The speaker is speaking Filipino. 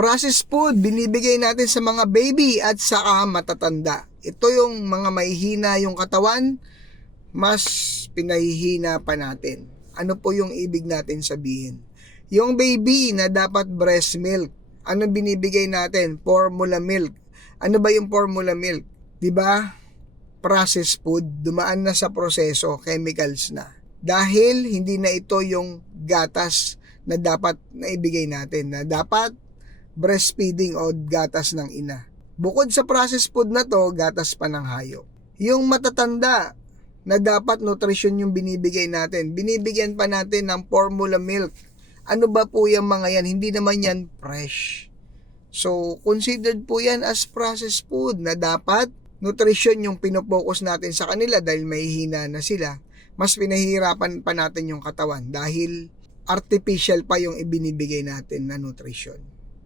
Processed food, binibigay natin sa mga baby at saka matatanda. Ito yung mga mahihina yung katawan, mas pinahihina pa natin. Ano po yung ibig natin sabihin? Yung baby na dapat breast milk, ano binibigay natin? Formula milk. Ano ba yung formula milk? 'Di ba? Processed food, dumaan na sa proseso, chemicals na. Dahil hindi na ito yung gatas na dapat naibigay natin, na dapat breastfeeding o gatas ng ina. Bukod sa processed food na to, gatas pa ng hayop. Yung matatanda na dapat nutrition yung binibigay natin, binibigyan pa natin ng formula milk. Ano ba po yung mga yan? Hindi naman yan fresh. So, considered po yan as processed food na dapat nutrition yung pinopokus natin sa kanila dahil mahihina na sila. Mas pinahihirapan pa natin yung katawan dahil artificial pa yung ibinibigay natin na nutrition.